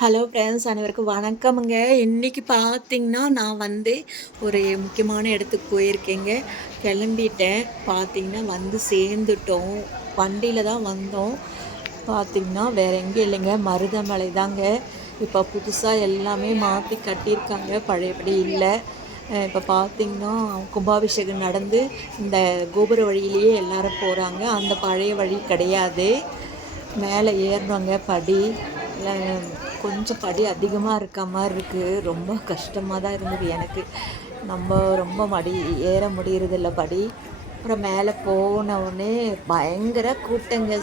Hello friends, அனைவருக்கும் வணக்கமுங்க. இன்றைக்கி பார்த்தீங்கன்னா, நான் ஒரு முக்கியமான இடத்துக்கு போயிருக்கேங்க. கிளம்பிட்டேன். பார்த்தீங்கன்னா, சேர்ந்துட்டோம். வண்டியில் தான் வந்தோம். பார்த்தீங்கன்னா, வேறு எங்கேயும் இல்லைங்க, மருதமலை தாங்க. இப்போ புதுசாக எல்லாமே மாற்றி கட்டியிருக்காங்க, பழையபடி இல்லை. இப்போ பார்த்தீங்கன்னா, கும்பாபிஷேகம் நடந்து இந்த கோபுர வழியிலேயே எல்லாரும் போகிறாங்க. அந்த பழைய வழி கிடையாது. மேலே ஏறினோங்க படி. கொஞ்சம் படி அதிகமாக இருக்க மாதிரி இருக்குது. ரொம்ப கஷ்டமாக தான் இருந்தது எனக்கு. நம்ம ரொம்ப ஏற முடியறதில்ல படி. அப்புறம் மேலே போனவுடனே பயங்கர கூட்டங்க.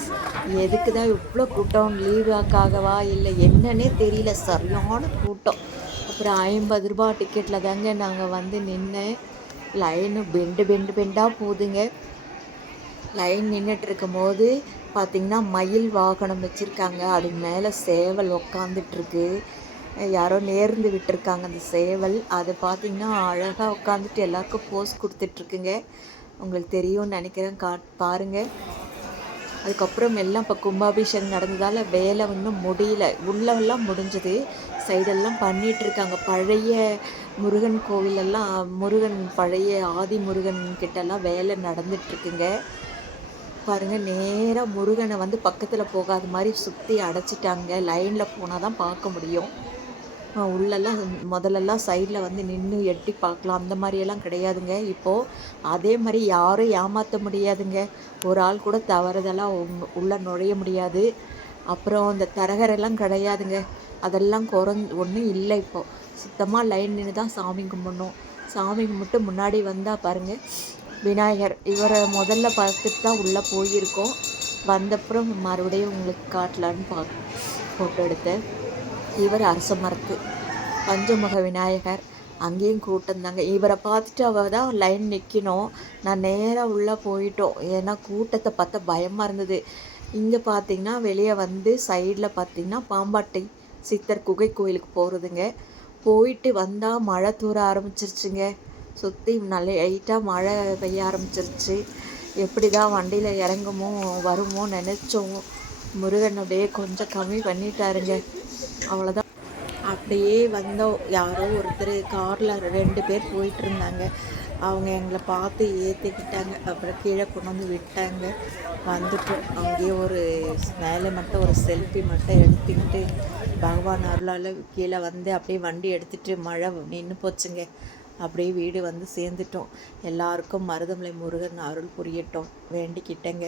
எதுக்கு தான் இவ்வளோ கூட்டம்? லீவாக்காகவா இல்லை என்னன்னே தெரியல, சரியான கூட்டம். அப்புறம் 50 ரூபா டிக்கெட்டில் தாங்க நாங்கள் நின்னேன். லைனு பெண்டாக போகுதுங்க. லைன் நின்றுட்டுருக்கும் போது பார்த்திங்கன்னா, மயில் வாகனம் வச்சுருக்காங்க. அதுக்கு மேலே சேவல் உக்காந்துட்ருக்கு. யாரோ நேர்ந்து விட்டுருக்காங்க அந்த சேவல். அது பார்த்திங்கன்னா அழகாக உட்காந்துட்டு எல்லாருக்கும் போஸ் கொடுத்துட்ருக்குங்க. உங்களுக்கு தெரியும்னு நினைக்கிறேன். பாருங்கள். அதுக்கப்புறம் எல்லாம் இப்போ கும்பாபிஷேகம் நடந்ததால் வேலை இன்னும் முடியல. உள்ளெல்லாம் முடிஞ்சது, சைடெல்லாம் பண்ணிகிட்ருக்காங்க. பழைய முருகன் கோவிலெல்லாம், முருகன் பழைய ஆதி முருகன் கிட்டெல்லாம் வேலை நடந்துகிட்ருக்குங்க. பாருங்கள், நேராக முருகனை பக்கத்தில் போகாத மாதிரி சுற்றி அடைச்சிட்டாங்க. லைனில் போனால் தான் பார்க்க முடியும். உள்ளெல்லாம் முதல்லலாம் சைடில் நின்று எட்டி பார்க்கலாம், அந்த மாதிரியெல்லாம் கிடையாதுங்க. இப்போது அதே மாதிரி யாரும் ஏமாற்ற முடியாதுங்க. ஒரு ஆள் கூட தவறுதெல்லாம் உள்ளே நுழைய முடியாது. அப்புறம் இந்த தரகரெல்லாம் கிடையாதுங்க. அதெல்லாம் ஒன்றும் இல்லை. இப்போது சுத்தமாக லைன் நின்று தான் சாமி கும்பிடணும். சாமி கும்பிட்டு முன்னாடி வந்தால் பாருங்கள், விநாயகர். இவரை முதல்ல பார்த்துட்டு தான் உள்ளே போயிருக்கோம். வந்தப்புறம் மறுபடியும் உங்களுக்கு காட்டலான்னு ஃபோட்டோ எடுத்தேன். இவர் அரச மரத்து பஞ்சமுக விநாயகர். அங்கேயும் கூட்டம் தாங்க. இவரை பார்த்துட்டு அவள் தான் லைன் நிற்கணும். நான் நேராக உள்ளே போயிட்டோம். ஏன்னா கூட்டத்தை பார்த்தா பயமாக இருந்தது. இங்கே பார்த்திங்கன்னா வெளியே சைடில் பார்த்திங்கன்னா பாம்பாட்டி சித்தர் குகை கோயிலுக்கு போகிறதுங்க. போயிட்டு வந்தால் மழை தூர ஆரம்பிச்சிருச்சுங்க. சுற்றி நல்ல லைட்டாக மழை பெய்ய ஆரம்பிச்சிருச்சு. எப்படி தான் வண்டியில் இறங்குமோ வருமோ நினச்சோம். முருகன் அப்படியே கொஞ்சம் கம்மி பண்ணிட்டாருங்க. அவ்வளோதான். அப்படியே வந்தோம். யாரோ ஒருத்தர் காரில் 2 பேர் போயிட்டுருந்தாங்க. அவங்க எங்களை பார்த்து ஏற்றிக்கிட்டாங்க. அப்புறம் கீழே கொண்டு விட்டாங்க. வந்துட்டோம். அங்கேயே மேலே மட்டும் ஒரு செல்ஃபி மட்டும் எடுத்துக்கிட்டு பகவான் அருளால் கீழே அப்படியே வண்டி எடுத்துகிட்டு மழை நின்று போச்சுங்க. அப்படியே வீடு சேர்ந்துட்டோம். எல்லாருக்கும் மருதமலை முருகன் அருள் புரியட்டும் வேண்டிக்கிட்டேங்க.